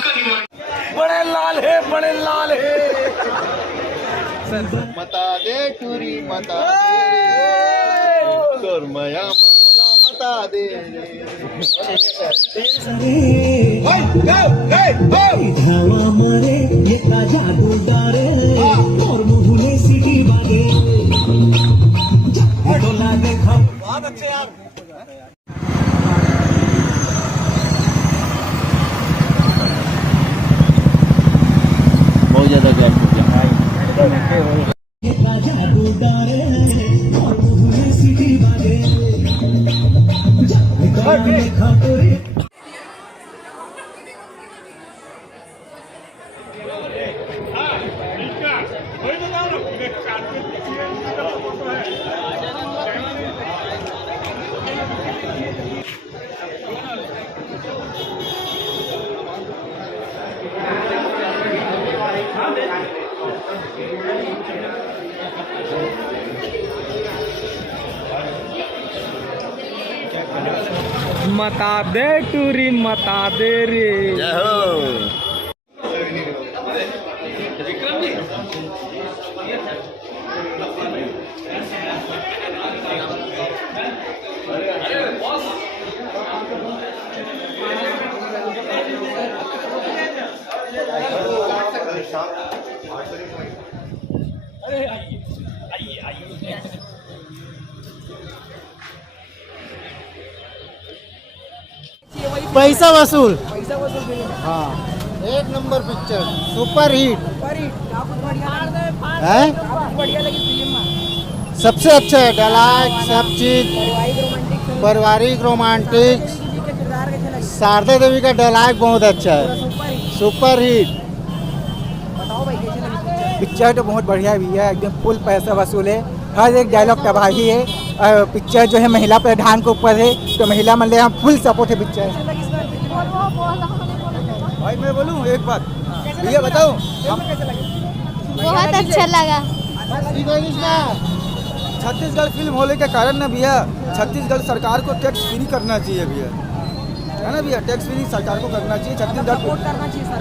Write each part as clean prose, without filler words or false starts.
बड़े लाल है, बड़े लाल है। मता दे टूरी मता सुरमया मता दे धावा मारे ये जादू डारे और मुहले सीटी बागे डोला देखा। बहुत अच्छे यार। बहुत ज्यादा गर्म हो गया। जादू डारे और मुहले सीटी बागे देखा तोरे। मता दे टूरी मता दे रे। पैसा वसूल। हाँ, एक नंबर पिक्चर, सुपर हिट है। सबसे अच्छा है, डायलॉग सब चीज, पारिवारिक रोमांटिक। शारदा देवी का डायलॉग बहुत अच्छा है, सुपर हिट। पिक्चर तो बहुत बढ़िया भी है, एकदम फुल पैसा वसूल है। हर एक डायलॉग तबाही है। पिक्चर जो है महिला प्रधान के ऊपर है, तो महिला मतलब यहाँ फुल सपोर्ट है पिक्चर। भाई मैं बोलूँ एक बात, भैया बताओ। बहुत अच्छा लगा। छत्तीसगढ़ फिल्म होने के कारण ना भैया, छत्तीसगढ़ सरकार को टैक्स फ्री करना चाहिए भैया, है ना भैया। टैक्स फ्री सरकार को करना चाहिए, छत्तीसगढ़।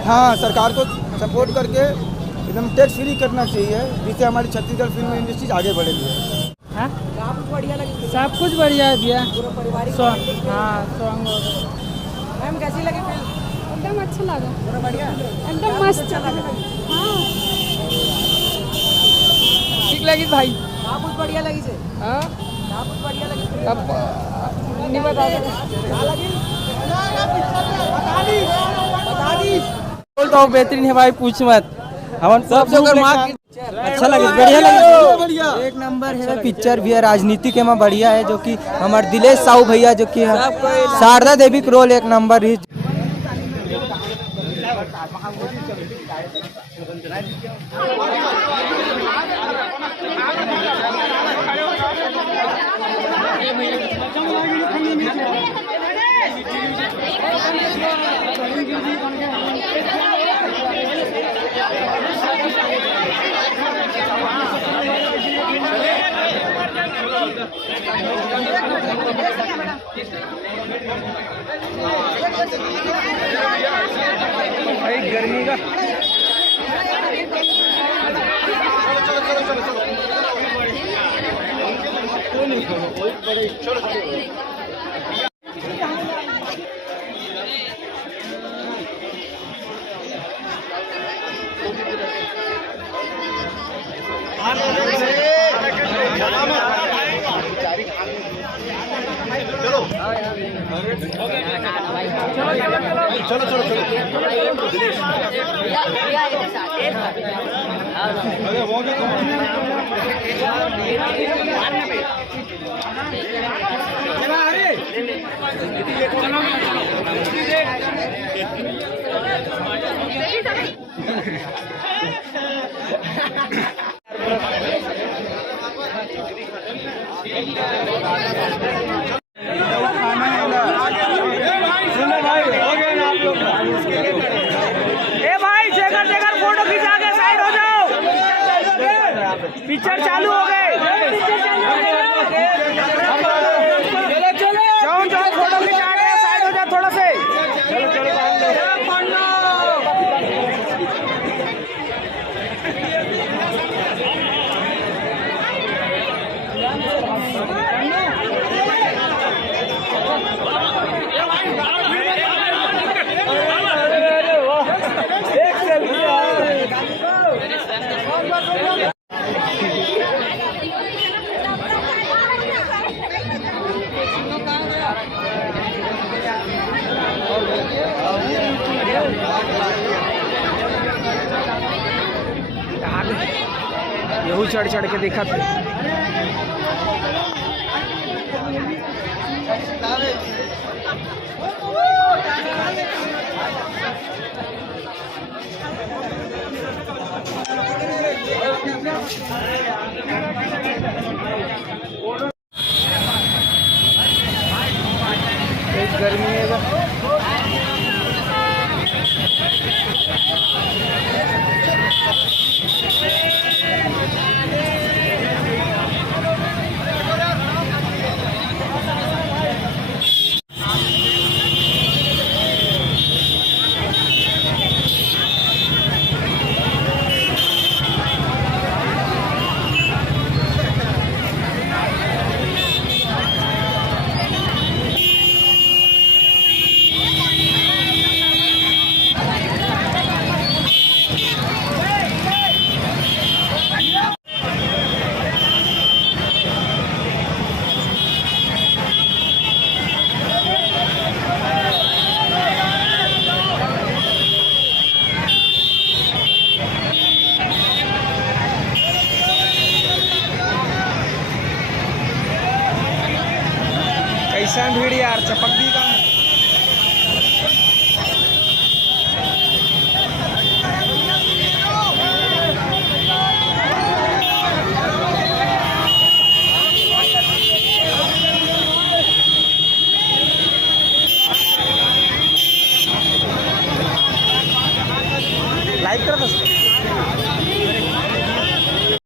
हाँ, सरकार को सपोर्ट करके एकदम टैक्स फ्री करना चाहिए, जिससे हमारी छत्तीसगढ़ फिल्म इंडस्ट्री आगे बढ़ेगी। सब कुछ बढ़िया है भैया। हाँ, मैम कैसी लगी फिल्म? एकदम अच्छा लगा, पूरा बढ़िया, एकदम मस्त। हाँ, ठीक लगी भाई। कुछ बढ़िया लगी से। हाँ, कुछ बढ़िया लगी। अब नहीं बता बोलता हूँ, बेहतरीन है भाई, पूछ मत। हम सब अच्छा लगे, बढ़िया लगे, एक नंबर है पिक्चर भी है। राजनीति के में बढ़िया है, जो कि हमारे दिलेश साहू भैया, जो कि शारदा देवी का रोल एक नंबर है। भाई गर्मी का चलो चलो चलो पिक्चर चालू हो गए। जाओ जाओ, फोटो खिंचा के साइड हो जा थोड़ा से। यहू चढ़ चढ़ के देखा थे। एक गर्मी है इधर। कैसा है भीड़ यार, चपक दी का। लाइक करत असतो।